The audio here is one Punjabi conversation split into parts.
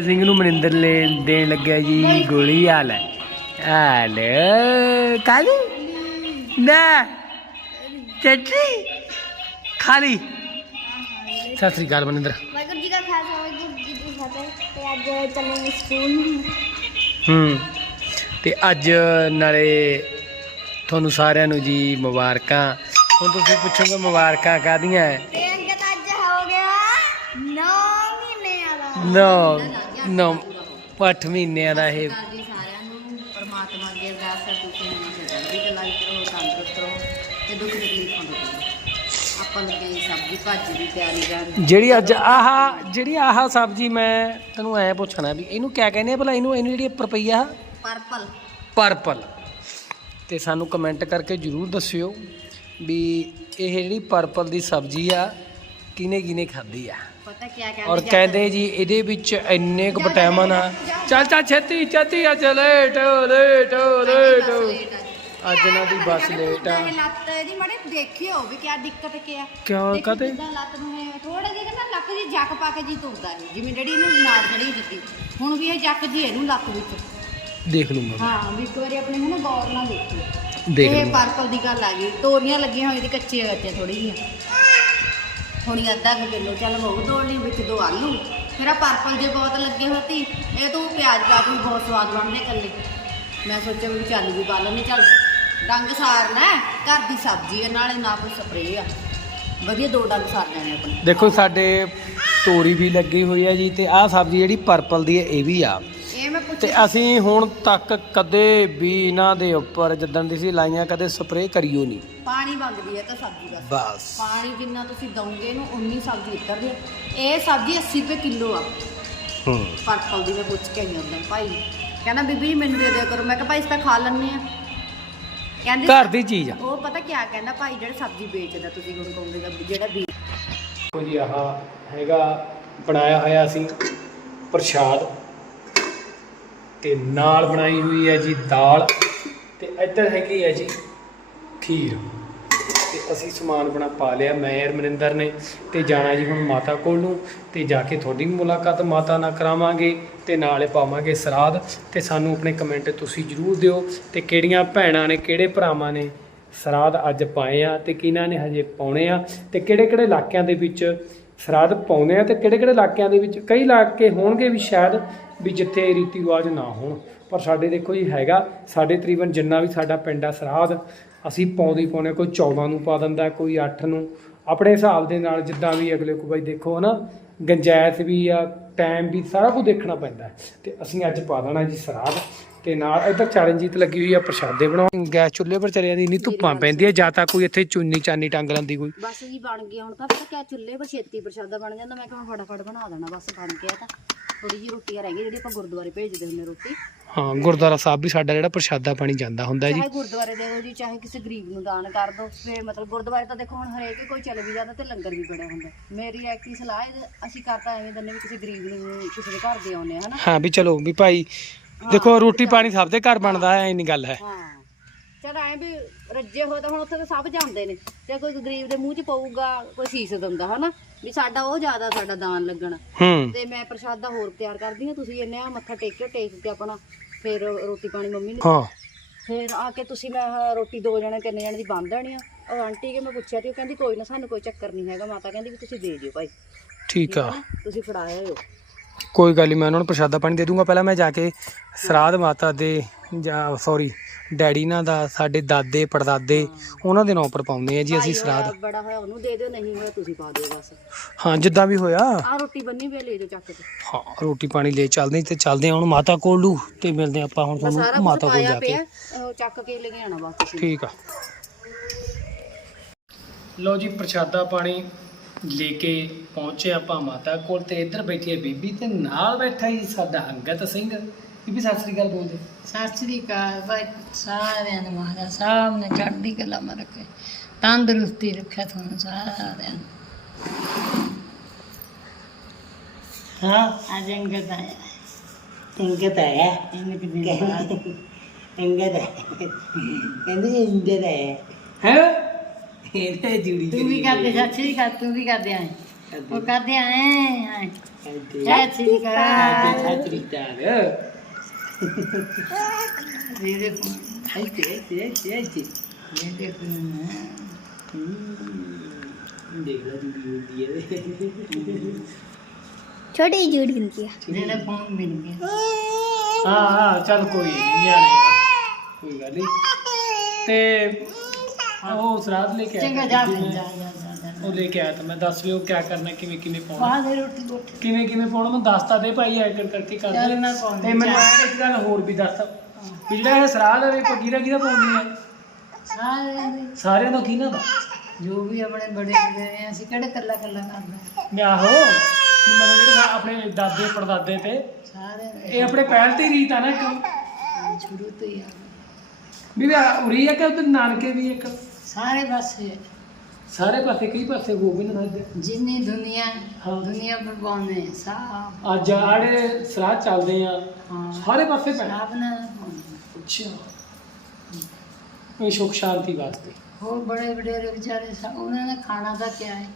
ਸਿੰਘ ਨੂੰ ਮਨਿੰਦਰ ਲੈ ਦੇਣ ਲੱਗਿਆ ਜੀ ਗੋਲੀ ਹਾਲ ਹੈ ਹਾਲ ਕਾਲੀ ਨਾ ਚੱਟੀ ਖਾਲੀ ਸਤਿ ਸ੍ਰੀ ਅਕਾਲ ਮਨਿੰਦਰ। ਵਾਹਿਗੁਰੂ ਜੀ ਕਾ ਖਾਲਸਾ ਵਾਹਿਗੁਰੂ ਜੀ ਕੀ ਫਤਿਹ। ਤੇ ਅੱਜ ਚੱਲਾਂਗੇ ਸਕੂਲ। ਹੂੰ ਤੇ ਅੱਜ ਨਾਲੇ ਤੁਹਾਨੂੰ ਸਾਰਿਆਂ ਨੂੰ ਜੀ ਮੁਬਾਰਕਾਂ। ਹੁਣ ਤੁਸੀਂ ਪੁੱਛੋਗੇ ਮੁਬਾਰਕਾਂ ਕਾਦੀਆਂ ਤੇ ਅੰਗਤ ਅੱਜ ਹੋ ਗਿਆ 9 ਮਹੀਨੇ ਵਾਲਾ ਨੌ ਨੌ 8 ਮਹੀਨਿਆਂ ਦਾ ਇਹ ਅਕਾਲ ਜੀ ਸਾਰਿਆਂ ਨੂੰ ਪਰਮਾਤਮਾ ਅੱਗੇ ਅਰਦਾਸ ਹੈ ਤੁਸੀਂ ਹਮੇਸ਼ਾ ਚੜ੍ਹਦੀ ਕਲਾ ਵਿੱਚ ਰਹੋ ਤੰਦਰੁਸਤ ਰਹੋ ਤੇ ਦੁੱਖ ਤਕਲੀਫਾਂ ਤੋਂ ਦੂਰ ਰਹੋ। ਆਪਾਂ ਲੱਗੇ ਜੀ ਸਬਜ਼ੀ ਭਾਜੀ ਦੀ ਤਿਆਰੀ ਕਰਨ ਜਿਹੜੀ ਅੱਜ ਆਹ ਜਿਹੜੀ ਆਹ ਸਬਜ਼ੀ ਮੈਂ ਤੈਨੂੰ ਐ ਪੁੱਛਣਾ ਵੀ ਇਹਨੂੰ ਕਿਆ ਕਹਿੰਦੇ ਆ ਭਲਾ ਇਹਨੂੰ ਇਹਨੂੰ ਜਿਹੜੀ ਰੁਪਈਆ ਪਰਪਲ। ਪਰਪਲ। ਤੇ ਸਾਨੂੰ ਕਮੈਂਟ ਕਰਕੇ ਜਰੂਰ ਦੱਸਿਓ ਵੀ ਇਹ ਜਿਹੜੀ ਪਰਪਲ ਦੀ ਸਬਜ਼ੀ ਆ ਕਿਨੇ ਕਿਨੇ ਖਾਧੀ ਆ? ਪਤਾ ਕੀ ਕਹਿੰਦੇ ਔਰ ਕਹਿੰਦੇ ਜੀ ਇਹਦੇ ਵਿੱਚ ਇੰਨੇ ਕੁ ਵਿਟਾਮਿਨ ਆ ਚੱਲ ਚੱਲ ਛੇਤੀ ਛੇਤੀ ਆ ਚੱਲ ਲੇਟ ਲੇਟ ਲੇਟ ਅੱਜ ਇਹਨਾਂ ਦੀ ਬੱਸ ਲੇਟ ਆ। ਇਹ ਲੱਤ ਇਹਦੀ ਮੜੇ ਦੇਖਿਓ ਵੀ ਕੀ ਦਿੱਕਤ ਕੀ ਆ ਕਿਉਂ ਦੇਖੋ ਕਦੇ ਜਿੱਦਾਂ ਲੱਤ ਨੂੰ ਇਹ ਥੋੜਾ ਜਿਹਾ ਨਾ ਲੱਕ ਦੀ ਜੱਕ ਪਾ ਕੇ ਜੀ ਤੁਰਦਾ ਇਹ ਜਿਵੇਂ ਜਿਹੜੀ ਇਹਨੂੰ ਨਾੜ ਚੜੀ ਦਿੱਤੀ। ਹੁਣ ਵੀ ਇਹ ਜੱਕ ਜੀ ਇਹਨੂੰ ਲੱਕ ਵਿੱਚ। ਦੇਖ ਲੂੰਗਾ ਹਾਂ ਵੀ ਇੱਕ ਵਾਰੀ ਆਪਣੇ ਨੂੰ ਨਾ ਗੌਰ ਨਾਲ ਦੇਖਿਓ ਦੇਖ ਇਹ ਲੂੰਗਾ ਪਰਪਲ ਦੀ ਗੱਲ ਆ ਗਈ। ਤੋਰੀਆਂ ਲੱਗੀਆਂ ਹੋਈਆਂ ਦੀ ਕੱਚੀਆਂ ਕੱਚੀਆਂ ਥੋੜੀ ਜਿਹੀਆਂ। ਹੁਣੀ ਅੱਧਾ ਕੁ ਕਿਲੋ ਚੱਲ ਹੋਊ ਤੋੜਨੀ ਵਿੱਚ ਦੋ ਆਲੂ। ਫਿਰ ਆ ਪਰਪਲ ਜੇ ਬਹੁਤ ਲੱਗੇ ਹੋਏ ਤੀ ਇਹ ਤੂੰ ਪਿਆਜ਼ ਪਾ ਕੇ ਬਹੁਤ ਸਵਾਦ ਬਣਦੇ ਇਕੱਲੇ। ਮੈਂ ਸੋਚਿਆ ਵੀ ਚੱਲ ਵੀ ਪਾ ਲੈਣੇ ਚੱਲ ਡੰਗ ਸਾਰਨਾ ਹੈ, ਘਰ ਦੀ ਸਬਜ਼ੀ ਹੈ ਨਾਲੇ ਨਾ ਕੋਈ ਸਪਰੇਅ ਆ। ਵਧੀਆ ਦੋ ਡੰਗ ਸਾਰ ਜਾਣੇ ਆਪਣੇ। ਦੇਖੋ ਸਾਡੇ ਤੋਰੀ ਵੀ ਲੱਗੀ ਹੋਈ ਹੈ ਜੀ ਤੇ ਆਹ ਸਬਜ਼ੀ ਜਿਹੜੀ ਪਰਪਲ ਦੀ ਹੈ ਇਹ ਵੀ ਆ। ਤੇ ਅਸੀਂ ਹੁਣ ਤੱਕ ਕਦੇ ਵੀ ਇਹਨਾਂ ਦੇ ਉੱਪਰ ਜਿੱਦਣ ਦੀ ਸੀ ਲਾਈਆਂ ਕਦੇ ਸਪਰੇਅ ਕਰਿਓ ਨਹੀਂ। ਪਾਣੀ ਮੰਗਦੀ ਹੈ ਤਾਂ ਸਬਜ਼ੀ ਬਸ। ਬਸ। ਪਾਣੀ ਜਿੰਨਾ ਤੁਸੀਂ ਦਵੋਗੇ ਇਹਨੂੰ ਉਨੀ ਸਬਜ਼ੀ ਉਤਰਦੀ ਹੈ। ਇਹ ਸਬਜ਼ੀ 80 ਰੁਪਏ ਕਿਲੋ ਆ। ਹੂੰ। ਪਰਪਲ ਦੀ ਮੈਂ ਪੁੱਛ ਕੇ ਆਈ ਉਦੋਂ ਭਾਈ। ਕਹਿੰਦਾ ਬੀਬੀ ਜੀ ਮੈਨੂੰ ਦੇ ਦਿਆ ਕਰੋ। ਮੈਂ ਕਿਹਾ ਭਾਈ ਇਸ ਤਾਂ ਖਾ ਲੈਣੇ ਆ ਕਹਿੰਦੇ ਘਰ ਦੀ ਚੀਜ਼ ਆ। ਉਹ ਪਤਾ ਕੀ ਕਹਿੰਦਾ ਭਾਈ ਜਿਹੜਾ ਸਬਜ਼ੀ ਵੇਚਦਾ ਤੁਸੀਂ ਹੁਣ ਕਹੋਗੇ ਦਾ ਜਿਹੜਾ ਦੇਖੋ ਜੀ ਆਹ ਹੈਗਾ ਬਣਾਇਆ ਹੋਇਆ ਸੀ ਪ੍ਰਸ਼ਾਦ। ਤੇ ਨਾਲ ਬਣਾਈ ਹੋਈ ਹੈ ਜੀ ਦਾਲ। ਤੇ ਇੱਧਰ ਹੈਗੀ ਹੈ ਜੀ ਖੀਰ। ਤੇ ਅਸੀਂ ਸਮਾਨ ਬਣਾ ਪਾ ਲਿਆ ਮੈਂ ਔਰ ਮਨਿੰਦਰ ਨੇ। ਤੇ ਜਾਣਾ ਜੀ ਹੁਣ ਮਾਤਾ ਕੋਲ ਨੂੰ। ਤੇ ਜਾ ਕੇ ਤੁਹਾਡੀ ਵੀ ਮੁਲਾਕਾਤ ਮਾਤਾ ਨਾਲ ਕਰਾਵਾਂਗੇ। ਤੇ ਨਾਲੇ ਪਾਵਾਂਗੇ ਸਲਾਦ। ਤੇ ਸਾਨੂੰ ਆਪਣੇ ਕਮੈਂਟ ਤੁਸੀਂ ਜਰੂਰ ਦਿਓ। ਤੇ ਕਿਹੜੀਆਂ ਭੈਣਾਂ ਨੇ, ਕਿਹੜੇ ਭਰਾਵਾਂ ਨੇ ਸਰਾਧ ਅੱਜ ਪਾਏ ਆ ਤੇ ਕਿਹਨਾਂ ਨੇ ਹਜੇ ਪਾਉਣੇ ਆ। ਤੇ ਕਿਹੜੇ ਕਿਹੜੇ ਇਲਾਕਿਆਂ ਦੇ ਵਿੱਚ ਸਰਾਧ ਪਾਉਂਦੇ ਆ ਤੇ ਕਿਹੜੇ ਕਿਹੜੇ ਇਲਾਕਿਆਂ ਦੇ ਵਿੱਚ, ਕਈ ਇਲਾਕੇ ਹੋਣਗੇ ਵੀ ਸ਼ਾਇਦ ਵੀ ਜਿੱਥੇ ਰੀਤੀ ਰਿਵਾਜ ਨਾ ਹੋਣ, ਪਰ ਸਾਡੇ ਦੇਖੋ ਜੀ ਹੈਗਾ, ਸਾਡੇ ਤਕਰੀਬਨ ਜਿੰਨਾ ਵੀ ਸਾਡਾ ਪਿੰਡ ਆ ਸਰਾਧ ਅਸੀਂ ਪਾਉਂਦੇ ਹੀ ਪਾਉਂਦੇ ਹਾਂ। ਕੋਈ 14 ਨੂੰ ਪਾ ਦਿੰਦਾ, ਕੋਈ 8 ਨੂੰ ਆਪਣੇ ਹਿਸਾਬ ਦੇ ਨਾਲ ਜਿੱਦਾਂ ਵੀ ਅਗਲੇ ਕੋ ਬਾਈ ਦੇਖੋ ਨਾ ਗੰਜਾਇਤ ਵੀ ਆ ਟਾਈਮ ਵੀ ਸਾਰਾ ਕੁਝ ਦੇਖਣਾ ਪੈਂਦਾ ਹੈ। ਤੇ ਅਸੀਂ ਅੱਜ ਪਾ ਦੇਣਾ ਜੀ ਸਰਾਧ ਤੇ ਨਾਲ ਇੱਧਰ ਚਰਨਜੀਤ ਲੱਗੀ ਹੋਈ ਆ ਪ੍ਰਸ਼ਾਦੇ ਬਣਾਉਣ। ਗੈਸ ਚੁੱਲ੍ਹੇ ਪਰ ਚਰਿਆਂ ਦੀ ਇੰਨੀ ਧੁੱਪਾਂ ਪੈਂਦੀਆਂ ਜਾਂ ਤਾਂ ਕੋਈ ਇੱਥੇ ਚੁੰਨੀ ਚਾਨੀ ਟੰਗ ਲੈਂਦੀ ਕੋਈ। ਬਸ ਜੀ ਬਣ ਗਿਆ ਹੁਣ ਤਾਂ ਪਤਾ ਕਿਆ ਚੁੱਲ੍ਹੇ 'ਤੇ ਛੇਤੀ ਪ੍ਰਸ਼ਾਦਾ ਬਣ ਜਾਂਦਾ ਮੈਂ ਕਿਹਾ ਫਟਾਫਟ ਬਣਾ ਦੇਣਾ ਬਸ ਬਣ ਗਿਆ ਤਾਂ। ਥੋੜੀ ਜਿਹੀ ਰੋਟੀਆਂ ਰਹਿ ਗਈ ਜਿਹੜੀ ਆਪਾਂ ਗੁਰਦੁਆਰੇ ਭੇਜਦੇ ਹੁੰਦੇ ਰੋਟੀ। ਹਾਂ ਗੁਰਦੁਆਰਾ ਸਾਹਿਬ ਵੀ ਸਾਡਾ ਜਿਹੜਾ ਪ੍ਰਸ਼ਾਦਾ ਪਾਣੀ ਜਾਂਦਾ ਹੁੰਦਾ ਜੀ। ਚਾਹੇ ਗੁਰਦੁਆਰੇ ਦੇ ਦਿਓ ਜੀ ਚਾਹੇ ਕਿਸੇ ਗਰੀਬ ਨੂੰ ਦਾਨ ਕਰ ਦਿਓ ਫੇ ਮਤਲਬ ਗੁਰਦੁਆਰੇ ਤਾਂ ਦੇਖੋ ਹੁਣ ਹਰੇਕ ਹੀ ਕੋਈ ਚਲੇ ਵੀ ਜਾਂਦਾ ਤੇ ਲੰਗਰ ਵੀ ਬੜਿਆ ਹੁੰਦਾ। ਮੇਰੀ ਐਕੀ ਸਲਾਹ ਹੈ ਅਸੀਂ ਕਰਤਾ ਐਵੇਂ ਦੰਨੇ ਵੀ ਕਿਸੇ ਗਰੀਬ ਨੂੰ ਕਿਸੇ ਦੇ ਘਰ ਦੇ ਆਉਂਦੇ ਆ ਹਨਾ। ਹਾਂ ਵੀ ਚਲੋ ਵੀ ਭਾਈ ਦੇਖੋ ਰੋਟੀ ਪਾਣੀ ਸਭ ਦੇ ਘਰ ਬਣਦਾ ਹੈ ਇੰਨੀ ਗੱਲ ਹੈ। ਹਾਂ ਚਲ ਐ ਵੀ ਰੱਜੇ ਹੋਏ ਤਾਂ ਹੁਣ ਉੱਥੇ ਤਾਂ ਸਭ ਜਾਂਦੇ ਨੇ। ਤੇ ਕੋਈ ਗਰੀਬ ਦੇ ਮੂੰਹ 'ਚ ਪਊਗਾ ਕੋਈ ਸੀਸ ਦਿੰਦਾ ਹਨਾ? ਵੀ ਸਾਡਾ ਉਹ ਜ਼ਿਆਦਾ ਸਾਡਾ ਦਾਨ ਲੱਗਣਾ। ਹੂੰ। ਤੇ ਮੈਂ ਪ੍ਰਸ਼ਾਦਾ ਹੋਰ ਤਿਆਰ ਕਰਦੀ ਹਾਂ ਤੁਸੀਂ ਇੰਨੇ ਆ ਮੱਥਾ ਟੇਕਿਓ ਟੇਕ ਕੇ ਆਪਣਾ ਫਿਰ ਰੋਟੀ ਪਾਣੀ ਮੰਮੀ ਨੇ। ਹਾਂ। ਫਿਰ ਆ ਕੇ ਤੁਸੀਂ ਮੈਂ ਆਹ ਰੋਟੀ ਦੋ ਜਣੇ ਤਿੰਨ ਜਣੇ ਦੀ ਬੰਨ ਦੇਣੀ ਆ। ਉਹ ਆਂਟੀ ਕੇ ਮੈਂ ਪੁੱਛਿਆ ਤੇ ਉਹ ਕਹਿੰਦੀ ਕੋਈ ਨਾ ਸਾਨੂੰ ਕੋਈ ਚੱਕਰ ਨਹੀਂ ਹੈਗਾ ਮਾਤਾ ਕਹਿੰਦੀ ਵੀ ਤੁਸੀਂ ਦੇ ਦਿਓ ਭਾਈ। ਠੀਕ ਆ। ਤੁਸੀਂ ਫੜਾਇਆ ਹੋ ਕੋਈ ਗੱਲ ਨਹੀਂ ਮੈਂ ਉਹਨਾਂ ਨੂੰ ਪ੍ਰਸ਼ਾਦਾ ਪਾਣੀ ਦੇ ਦੂੰਗਾ। ਪਹਿਲਾਂ ਮੈਂ ਜਾ ਕੇ ਸਰਾਧ ਮਾਤਾ ਦੇ ਜਾਂ ਸੌਰੀ ਡੈਡੀ ਨਾਲ ਦਾ ਸਾਡੇ ਦਾਦੇ ਪੜਦਾਦੇ ਉਹਨਾਂ ਦੇ ਨਾਂ ਉੱਪਰ ਪਾਉਂਦੇ ਆ ਜੀ ਅਸੀਂ ਸਰਾਧ। ਬੜਾ ਹੋਇਆ ਉਹਨੂੰ ਦੇ ਦਿਓ ਨਹੀਂ ਹੋਇਆ ਤੁਸੀਂ ਪਾ ਦਿਓ ਬਸ। ਹਾਂ ਜਿੱਦਾਂ ਵੀ ਹੋਇਆ। ਆ ਰੋਟੀ ਬੰਨੀ ਵੇ ਲੈ ਜਾਓ ਚੱਕ ਕੇ। ਹਾਂ ਰੋਟੀ ਪਾਣੀ ਲੈ ਚੱਲਦੇ ਹਾਂ ਤੇ ਚੱਲਦੇ ਹਾਂ ਹੁਣ ਮਾਤਾ ਕੋਲ ਨੂੰ ਤੇ ਮਿਲਦੇ ਹਾਂ ਆਪਾਂ ਹੁਣ ਮੈਂ ਸਾਰਾ ਤੁਹਾਨੂੰ ਮਾਤਾ ਕੋਲ ਜਾ ਕੇ। ਪਿਆ ਉਹ ਚੱਕ ਕੇ ਲੈ ਕੇ ਆਣਾ ਬਸ ਤੁਸੀਂ ਠੀਕ ਆ। ਲੋ ਜੀ ਪ੍ਰਸ਼ਾਦਾ ਪਾਣੀ ਲੈ ਕੇ ਪਹੁੰਚੇ ਆਪਾਂ ਮਾਤਾ ਕੋਲ ਤੇ ਇੱਧਰ ਬੈਠੀ ਹੈ ਬੀਬੀ ਤੇ ਨਾਲ ਬੈਠਾ ਹੀ ਸਾਡਾ ਅੰਗਤ ਸਿੰਘ। ਬੀਬੀ ਸਤਿ ਸ੍ਰੀ ਅਕਾਲ ਬੋਲਦੇ। ਸਤਿ ਸ੍ਰੀ ਅਕਾਲ ਭਾਈ ਸਾਰਿਆਂ ਨੂੰ ਮਹਾਰਾਜ ਸਾਹਿਬ ਨੇ ਚੜ੍ਹਦੀ ਕਲਾ ਮ ਰੱਖੇ। ਤੰਦਰੁਸਤੀ ਰੱਖਿਆ ਤੁਹਾਨੂੰ ਸਾਰਿਆਂ ਨੂੰ। ਹਾਂ। ਅੱਜ ਅੰਗਦ ਆਇਆ। ਇੰਗਤ ਆਇਆ? ਇਹਨੇ ਕਿ ਦਿਨ ਬਾਅਦ ਇੰਗਤ ਆਇਆ। ਕਹਿੰਦੇ ਇੰਗਤ ਆਇਆ। ਹੈ? ਇਹਦੇ ਜੁੜੀ ਤੂੰ ਵੀ ਕਰਦੇ ਸਤਿ ਸ੍ਰੀ ਅਕਾਲ ਤੂੰ ਵੀ ਕਰਦੇ ਆਏ ਉਹ ਕਰਦੇ ਆਏ ਆਏ ਐਂਦੇ ਸਤਿ ਸ੍ਰੀ ਅਕਾਲ ਛਾਤਰੀ ਤਾਰ ਮੇਰੇ ਫੋਨ ਐਂਦੇ ਐਂਦੇ ਐਂਦੇ ਐਂਦੇ ਮੇਰੇ ਫੋਨ ਦੇਖ ਲਾ ਦੀ ਹੁੰਦੀ ਹੈ छोटी झूठ गिनती है ਮੇਰਾ ਫੋਨ ਮਿਲ ਗਿਆ ਹਾਂ ਹਾਂ ਚੱਲ ਕੋਈ ਨੀ, ਨਿਆਣੇ ਆ ਕੋਈ ਗੱਲ ਨਹੀਂ ਤੇ ਉਹ ਸਰਾਧ ਲੈ ਕੇ ਆਇਆ ਚੰਗਾ ਜਾ ਸੀ ਫਿਰ ਮੈਂ। ਜਾ ਜਾ ਜਾ, ਜਾ ਉਹ ਲੈ ਕੇ ਆਇਆ ਤਾਂ ਮੈਂ ਦੱਸ ਵੀ ਉਹ ਕਿਆ ਕਰਨਾ ਕਿਵੇਂ ਕਿਵੇਂ ਪਾਉਣਾ। ਬਾਹਰ ਦੇ ਰੋਟੀ ਰੋਟੀ ਕਿਵੇਂ ਕਿਵੇਂ ਪਾਉਣਾ ਮੈਂ ਦੱਸਤਾ ਦੇ ਭਾਈ ਐਡਿਟ ਕਰਕੇ ਕਰ ਚੱਲ ਦੇ। ਮੈਂ ਪਾਉਂਦੀ। ਤੇ ਮੈਨੂੰ ਚੱਲ। ਇੱਕ ਗੱਲ ਹੋਰ ਵੀ ਦੱਸ। ਵੀ ਜਿਹੜਾ ਇਹ ਸਰਾਧ ਹੈ ਇਹ ਕਿਹਦਾ ਕਿਹਦਾ ਪਾਉਂਦੀ ਹੈ ਸਾਰੇ ਦੇ। ਸਾਰਿਆਂ ਦਾ ਕਿਹਨਾਂ ਦਾ? ਜੋ ਵੀ ਆਪਣੇ ਬੜੇ ਬੜੇ ਨੇ ਅਸੀਂ ਕਿਹੜੇ ਕੱਲਾ ਕੱਲਾ ਕਰਦੇ ਮੈਂ ਆਹੋ ਵੀ ਮਤਲਬ ਜਿਹੜੇ ਸਾ- ਆਪਣੇ ਦਾਦੇ ਪੜਦਾਦੇ ਤੇ। ਸਾਰੇ ਦੇ। ਇਹ ਆਪਣੇ ਪਹਿਲ ਤੇ ਹੀ ਰੀਤ ਆ ਨਾ ਇੱਕ। ਹਾਂ, ਸ਼ੁਰੂ ਤੋਂ ਹੀ ਆ। ਵੀ ਵੀ ਆਹ ਉਰੀ ਆ ਕਿ ਉਧਰ ਨਾਨਕੇ ਵੀ ਇੱਕ? ਸਾਰੇ ਪਾਸੇ। ਸਾਰੇ ਪਾਸੇ ਕਈ ਪਾਸੇ ਹੋ ਵੀ ਨਾ ਸਕਦੇ ਜਿੰਨੀ ਦੁਨੀਆ ਹਾਂ। ਦੁਨੀਆ ਪਰ ਪਾਉਂਦੇ ਸਾਹ ਅੱਜ ਆੜੇ ਸਰਾਧ ਚੱਲਦੇ ਆ ਹਾਂ। ਸਾਰੇ ਪਾਸੇ ਪੈਣਾ ਸਾਬ ਨਾ ਅੱਛਾ। ਇਹ ਸੁਖ ਸ਼ਾਂਤੀ ਵਾਸਤੇ। ਹੋਰ ਬੜੇ ਵਡੇਰੇ ਵਿਚਾਰੇ ਸਾ ਉਹਨਾਂ ਨੇ ਖਾਣਾ ਤਾਂ ਕਿਆ ਹੈ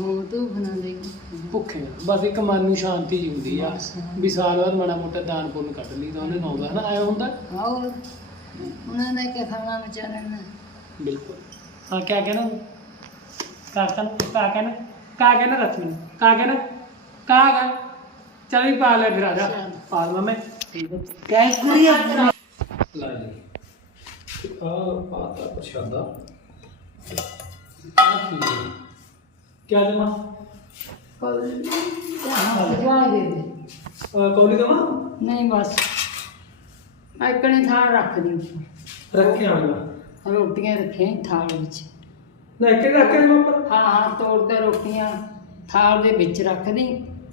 ਹੋ ਤੂੰ ਬਣਾ ਲਈ ਭੁੱਖੇ ਆ। ਬਸ ਇੱਕ ਮਨ ਨੂੰ ਸ਼ਾਂਤੀ ਜਿਹੀ ਹੁੰਦੀ ਆ ਬਸ। ਵੀ ਸਾਲ ਬਾਅਦ ਮਾੜਾ ਮੋਟਾ ਦਾਨ ਪੁੰਨ ਕੱਢ ਲਈ ਤਾਂ ਉਹਨੇ ਨਾਉਂਦਾ ਹਨਾ ਐ ਹੁੰਦਾ? ਹੋਰ? ਉਹਨਾਂ ਨੇ ਕਿ ਖਾਣਾ ਵਿਚਾਰੇ ਨੇ। ਕਹਿਣਾ? ਕਾ ਕਹਿਣਾ? ਦੱਸ ਮੈਨੂੰ ਕਾ ਕਹਿਣਾ ਕਾ ਗਾ? ਚੱਲ ਵੀ ਪਾ ਲੈ ਫਿਰ ਆ ਜਾ। ਚੱਲ। ਪਾ ਲਵਾਂ ਮੈਂ। ਕੈ ਕੁੜੀ ਲਾ ਜੀ। ਆ ਪਾਤਾ ਪ੍ਰਸ਼ਾਦਾ। ਕਿਆ ਦੇਵਾਂ? ਜਾ। ਦੇ। ਦੇ ਕੌਲੀ ਦੇਵਾਂ? ਨਹੀਂ ਬਸ। ਇਕਣੇ ਥਾਲ ਰੱਖ ਦੀ ਰੱਖੇ ਆਣਾ ਰੋਟੀਆਂ ਰੱਖੀਆਂ ਥਾਲ ਵਿੱਚ। ਨਾ ਇੱਕ ਰੱਖ ਕੇ ਉੱਪਰ ਹਾਂ ਹਾਂ ਤੋੜ ਕੇ ਰੋਟੀਆਂ ਥਾਲ ਦੇ ਵਿੱਚ ਰੱਖ ਦੀ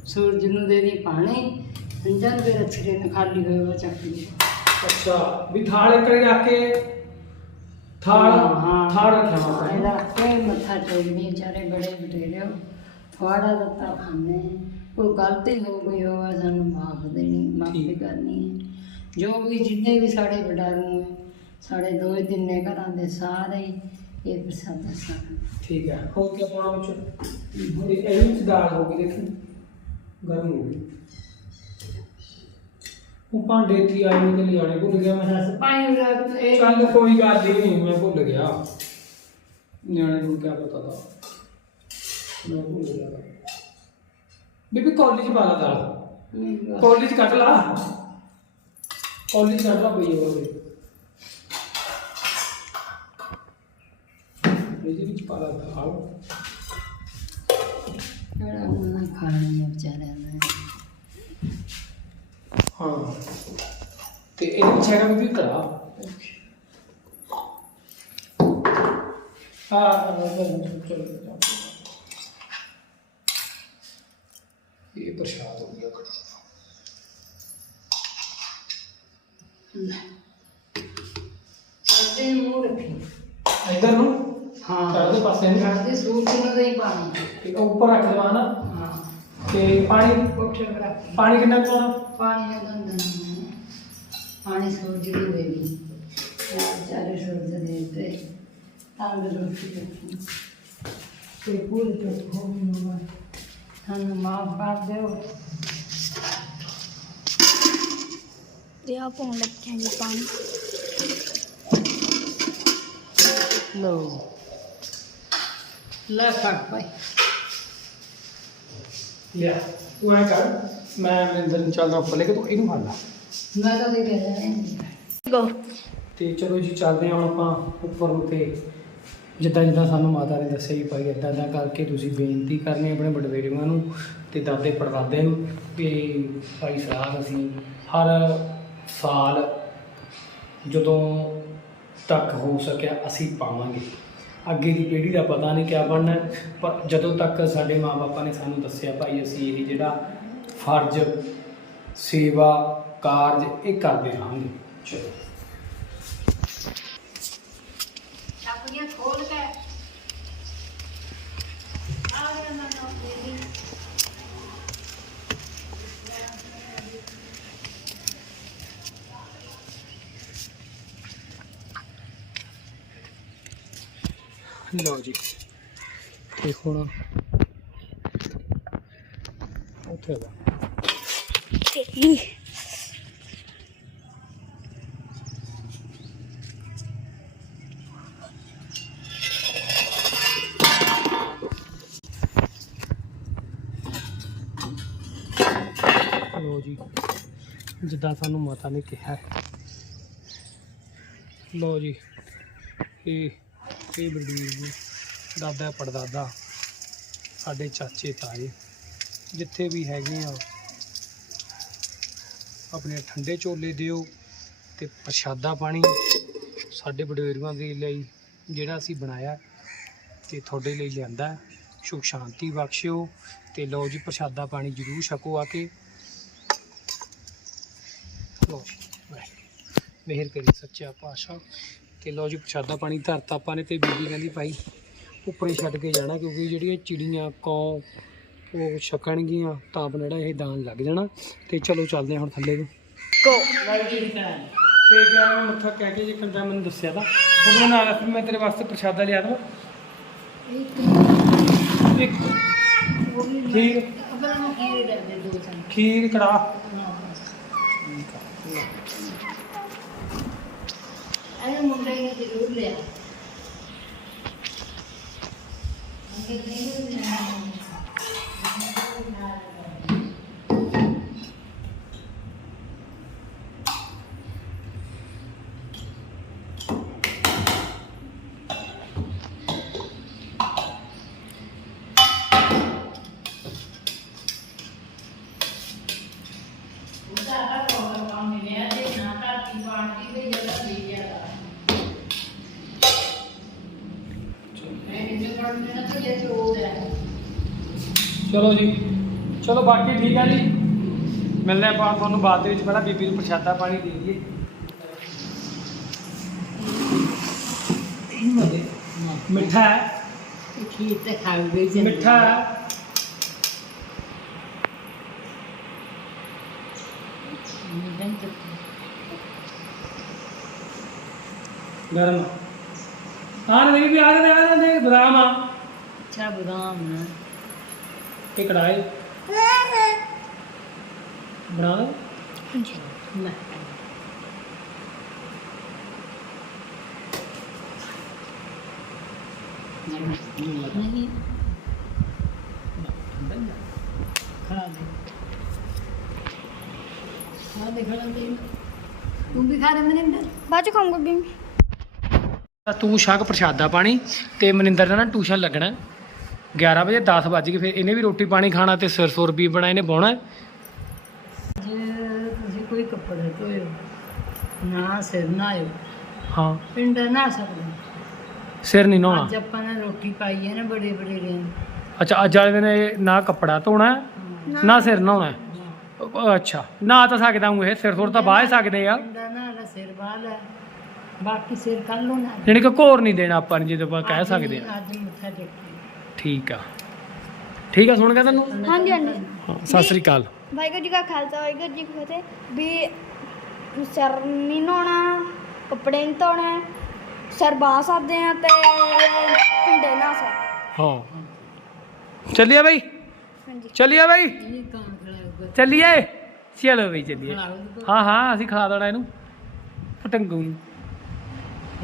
ਸੂਰਜ ਨੂੰ ਦੇ ਦੀ ਪਾਣੀ ਅੰਜਨ ਦੇ ਰਛੜੇ ਨੇ ਖਾਲੀ ਹੋਏ ਵਾ ਚੱਕ ਲਈ। ਅੱਛਾ ਵੀ ਥਾਲ ਇੱਕ ਵਾਰੀ ਰੱਖ ਕੇ ਥਾਲ ਹਾਂ। ਥਾਲ ਰੱਖਿਆ ਵਾ। ਇਹਦਾ ਕੋਈ ਮੱਥਾ ਟੇਕਣੀ ਚਾਰੇ ਬੜੇ ਬਟੇਰੇ ਥੋੜਾ ਦਿੱਤਾ ਖਾਣੇ ਕੋਈ ਗਲਤੀ ਹੋ ਗਈ ਹੋਵੇ ਸਾਨੂੰ ਮਾਫ ਦੇਣੀ ਮਾਫੀ। ਕਰਨੀ ਹੈ। ਜੋ ਵੀ ਜਿੰਨੇ ਵੀ ਸਾਡੇ ਵਡਾਰੂ ਹੈ ਸਾਡੇ ਦੋਏ ਤਿੰਨੇ ਘਰਾਂ ਦੇ ਸਾਰੇ ਹੀ ਇਹ ਪ੍ਰਸਾਦ ਸਾਨੂੰ। ਠੀਕ ਹੈ ਹੋਰ ਕੀ ਪਾਉਣਾ ਵਿੱਚ? ਇਹ ਇਹਦੇ ਵਿੱਚ ਦਾਲ ਹੋ ਗਈ ਦੇਖੀ? ਗਰਮ ਹੋ ਗਈ। ਉਹ ਭਾਂਡੇ ਇੱਥੇ ਆਏ ਨੇ ਤੇ ਲਿਆਣੇ ਭੁੱਲ ਗਿਆ ਮੈਂ ਪਾਣੀ ਰੱਖ ਇਹ ਚੱਲ ਕੋਈ ਗੱਲ ਨਹੀਂ ਮੈਂ ਭੁੱਲ ਗਿਆ। ਨਿਆਣੇ ਨੂੰ ਕੀ ਪਤਾ ਦਾ ਮੈਂ ਭੁੱਲ ਗਿਆ। ਬੀਬੀ ਕਾਲਜ ਪਾ ਲਾ ਦਾਲ। ਕਾਲਜ ਕੱਟ ਲਾ। ਕਾਲਜ ਕੱਟ ਲਾ ਪਈ ਹੋਵੇ ਇਹਦੇ ਵਿੱਚ ਪਾ ਲਾ ਦਾਲ ਜਿਹੜਾ ਉਹਨਾਂ ਨੇ ਖਾਣੀ ਹੈ ਵਿਚਾਰਿਆਂ ਨੇ ਹਾਂ। ਤੇ ਇਹਦੇ ਵਿੱਚ ਹੈਗਾ ਬੀਬੀ ਕੜਾ ਹਾਂ ਚਲੋ ਇਹ ਪ੍ਰਸ਼ਾਦ ਹੋ ਗਿਆ ਕੜਾ ਸਾਡੇ ਮੂੰਹ ਰੱਖੀ। ਇਧਰ ਨੂੰ। ਚਾਹਦੇ ਪਾਸੇ ਨੂੰ ਸਾਡੇ ਸੂਰਜ ਨੂੰ ਦੇ ਹੀ ਪਾਣੀ ਤੇ ਉੱਪਰ ਰੱਖ ਦੇਵਾਂ ਨਾ। ਹਾਂ। ਤੇ ਪਾਣੀ ਪਰ ਰੱਖ ਪਾਣੀ ਕਿੰਨਾ ਪਾਉਣਾ ਪਾਣੀ ਦਾ ਗੰਦਾ ਪਾਣੀ ਸੂਰਜ ਨੂੰ ਦੇ ਦੀ ਚਾਰੇ ਸੂਰਜ ਦੇ ਤੇ ਤੰਦਰੁਸਤੀ ਰੱਖੀ। ਤੇ ਪੂਰੀ ਤੋਂ ਹੋ ਨੂੰ ਸਾਨੂੰ ਮਾਫ ਕਰ ਦਿਓ। ਤੇ ਆ ਪਾਉਣ ਲੱਗੇ ਹਾਂ ਜੀ ਪਾਣੀ। ਲੋ ਲੈ ਫੜ ਭਾਈ। ਲਿਆ। ਤੂੰ ਐ ਕਰ ਮੈਂ ਮਨਿੰਦਰ ਨੂੰ ਚੱਲਦਾ ਉੱਪਰ ਲੈ ਕੇ ਤੂੰ ਇਹਨੂੰ ਫੜ ਲਾ। ਮੈਂ ਤਾਂ ਦੇ ਗਿਆ ਗੋ। ਤੇ ਚਲੋ ਜੀ ਚੱਲਦੇ ਹਾਂ ਹੁਣ ਆਪਾਂ ਉੱਪਰ ਨੂੰ ਤੇ ਜਿੱਦਾਂ ਜਿੱਦਾਂ ਸਾਨੂੰ ਮਾਤਾ ਨੇ ਦੱਸਿਆ ਜੀ ਭਾਈ ਇਦਾਂ ਦਾ ਕਰਕੇ ਤੁਸੀਂ ਬੇਨਤੀ ਕਰਨੀ ਆਪਣੇ ਵਡਵੇੜੀਆਂ ਨੂੰ ਤੇ ਦਾਦੇ ਪੜਦਾਦੇ ਨੂੰ ਕਿ ਭਾਈ ਸਾਹਿਬ ਅਸੀਂ ਹਰ ਸਾਲ ਜਦੋਂ ਤੱਕ ਹੋ ਸਕਿਆ ਅਸੀਂ ਪਾਵਾਂਗੇ। ਅੱਗੇ ਦੀ ਪੀੜ੍ਹੀ ਦਾ ਪਤਾ ਨਹੀਂ ਕਿਆ ਬਣਨਾ ਹੈ, ਪਰ ਜਦੋਂ ਤੱਕ ਸਾਡੇ ਮਾਪੇ ਨੇ ਸਾਨੂੰ ਦੱਸਿਆ ਭਾਈ ਅਸੀਂ ਇਹ ਜਿਹੜਾ ਫਰਜ਼ ਸੇਵਾ ਕਾਰਜ ਇਹ ਕਰਦੇ ਰਹਾਂਗੇ। ਚਲੋ। ਲਓ ਜੀ। ਤੇ ਹੁਣ ਉੱਥੇ ਜਾ। ਲੋ ਜੀ ਜਿੱਦਾਂ ਸਾਨੂੰ ਮਾਤਾ ਨੇ ਕਿਹਾ ਹੈ। ਲੋ ਜੀ ਇਹ ਇਹ ਬਲਬੀਰ ਜੀ, ਦਾਦਾ ਪੜਦਾਦਾ, ਸਾਡੇ ਚਾਚੇ ਤਾਏ, ਜਿੱਥੇ ਵੀ ਹੈਗੇ ਆ, ਆਪਣੇ ਠੰਡੇ ਝੋਲੇ ਦਿਓ ਤੇ ਪ੍ਰਸ਼ਾਦਾ ਪਾਣੀ ਸਾਡੇ ਬਡੇਰੀਆਂ ਦੇ ਲਈ ਜਿਹੜਾ ਅਸੀਂ ਬਣਾਇਆ ਤੇ ਤੁਹਾਡੇ ਲਈ ਲਿਆਂਦਾ ਸੁਖ ਸ਼ਾਂਤੀ ਬਖਸ਼ਿਓ ਤੇ ਲਓ ਜੀ ਪ੍ਰਸ਼ਾਦਾ ਪਾਣੀ ਜ਼ਰੂਰ ਛਕੋ ਆ ਕੇ। ਲਓ ਮਿਹਰ ਕਰੀ ਸੱਚਾ ਪਾਤਸ਼ਾਹ। ਤੇ ਲਓ ਜੀ ਪ੍ਰਸ਼ਾਦਾ ਪਾਣੀ ਧਰਤਾ ਆਪਾਂ ਨੇ ਤੇ ਬੀਬੀ ਕਹਿੰਦੀ ਭਾਈ ਉੱਪਰ ਛੱਡ ਕੇ ਜਾਣਾ ਕਿਉਂਕਿ ਜਿਹੜੀਆਂ ਚਿੜੀਆਂ ਕੌ ਉਹ ਛਕਣਗੀਆਂ ਤਾਂ ਆਪਣਾ ਜਿਹੜਾ ਇਹ ਦਾਨ ਲੱਗ ਜਾਣਾ ਤੇ ਚਲੋ ਚੱਲਦੇ ਹਾਂ ਹੁਣ ਥੱਲੇ ਨੂੰ। ਗੋ ਤੇ ਗਿਆ ਮੈਂ ਮੱਥਾ ਕਹਿ ਕੇ ਜੇ ਕੰਦਾ ਮੈਨੂੰ ਦੱਸਿਆ ਤਾਂ। ਉਹ ਨਾਲ ਫਿਰ ਮੈਂ ਤੇਰੇ ਵਾਸਤੇ ਪ੍ਰਸ਼ਾਦਾ ਲਿਆ ਦਵਾਂ। ਇੱਕ ਠੀਕ ਕੀ ਖੀਰ ਕੜਾ ਨੇ ਜ਼ਰੂਰ ਲਿਆ ਅੰਗੇ ਨਹੀਂ ਲਿਆ ਚਲੋ ਜੀ। ਚਲੋ ਬਾਕੀ ਠੀਕ ਆ ਜੀ। ਮਿਲਦੇ ਆਪਾਂ ਤੁਹਾਨੂੰ ਬਾਅਦ ਦੇ ਵਿੱਚ ਪਹਿਲਾਂ ਬੀਬੀ ਨੂੰ ਪ੍ਰਸ਼ਾਦਾ ਪਾਣੀ ਦੇ ਦਈਏ। ਮਿੱਠਾ ਹੈ। ਖੀਰ ਤੇ ਖਾਓਗੇ ਜੀ। ਮਿੱਠਾ ਹੈ। ਗਰਮ ਆ। ਨਹੀਂ ਵੀ ਆ ਰਹੇ ਆ ਰਹੇ ਬਦਾਮ ਆ। ਅੱਛਾ ਬਦਾਮ ਨਾ ਇਹ ਕੜਾਈ ਬਣਾ ਲਓ ਨਾ ਨਹੀਂ। ਖਾ ਦੇ। ਖਾ ਦੇ ਖਾ ਦੇ। ਤੂੰ ਵੀ ਖਾ ਦੇ ਮਨਿੰਦਰ। ਬਾਅਦ ਚ ਖਾਊਂਗਾ ਵੀ। ਤਾਂ ਤੂੰ ਛਕ ਪ੍ਰਸ਼ਾਦਾ ਪਾਣੀ ਤੇ ਮਨਿੰਦਰ ਦਾ ਨਾ ਟਿਊਸ਼ਨ ਲੱਗਣਾ। 11 ਵਜੇ 10 ਵੱਜ ਗਏ ਫਿਰ ਇਹਨੇ ਵੀ ਰੋਟੀ ਪਾਣੀ ਖਾਣਾ ਤੇ ਸਿਰ ਸੁਰ ਵੀ ਬਣਾ ਇਹਨੇ ਬਾਉਣਾ ਜੇ ਤੁਸੀਂ ਕੋਈ ਕੱਪੜੇ ਧੋਇਓ ਨਾ ਸਿਰ ਨਾਇਓ ਹਾਂ ਪਿੰਡ ਨਾ ਸਕਦੇ ਸਿਰ ਨਹੀਂ ਅੱਜ ਨਹਾਉਣਾ ਆਪਾਂ ਨੇ ਰੋਟੀ ਪਾਈ ਹੈ ਨਾ ਬੜੇ ਬੜੇ ਦਿਨ ਅੱਛਾ ਅੱਜ ਵਾਲੇ ਦਿਨ ਨਾ ਕੱਪੜਾ ਧੋਣਾ ਨਾ ਸਿਰ ਨਹਾਉਣਾ। ਅੱਛਾ ਨਾ ਤਾਂ ਸਕਦਾ ਹੂੰ ਇਹ ਸਿਰ ਸੁਰ ਤਾਂ ਬਾਹ ਹੀ ਸਕਦੇ ਆ। ਨਾ ਸਿਰ ਹੈ ਬਾਕੀ ਸਿਰ ਕੱਲ ਨੂੰ ਨਾ ਯਾਨੀ ਕਿ ਘੋਰ ਨਹੀਂ ਦੇਣਾ ਆਪਾਂ ਨੂੰ ਜਦੋਂ ਆਪਾਂ ਕਹਿ ਅੱਜ ਸਕਦੇ ਆ। ਅੱਜ ਮੱਥਾ ਟੇਕੀ ਠੀਕ ਆ। ਠੀਕ ਆ ਸੁਣ ਗਿਆ ਤੈਨੂੰ? ਹਾਂਜੀ ਹਾਂਜੀ। ਹਾਂ ਸਤਿ ਸ੍ਰੀ ਅਕਾਲ। ਵਾਹਿਗੁਰੂ ਜੀ ਕਾ ਖਾਲਸਾ ਵਾਹਿਗੁਰੂ ਜੀ ਕੀ ਫਤਿਹ। ਵੀ ਸਿਰ ਨਹੀਂ ਨਹਾਉਣਾ ਕੱਪੜੇ ਨਹੀਂ ਧੋਣੇ ਸਿਰ ਬਾਹ ਸਕਦੇ ਆ ਤੇ ਪਿੰਡੇ ਨਾ ਸਕਦੇ ਹਾਂ। ਚੱਲੀਏ ਬਈ? ਹਾਂਜੀ। ਚੱਲੀਏ ਬਈ? ਚੱਲੀਏ? ਚਲੋ ਬਈ ਚੱਲੀਏ। ਹਾਂ ਹਾਂ ਅਸੀਂ ਖਾ ਦੇਣਾ ਇਹਨੂੰ। ਪਟੰਗੂ ਨੂੰ।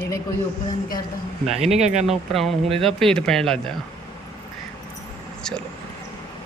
ਇਹਦੇ ਕੋਈ ਨਹੀਂ ਕਰਦਾ। ਨਹੀਂ ਨਹੀਂ ਕਿਆ ਕਰਨਾ ਉੱਪਰ ਹੁਣ ਹੁਣ ਇਹਦਾ ਭੇਦ ਪੈਣ ਲੱਗ ਜਾ ਚਲੋ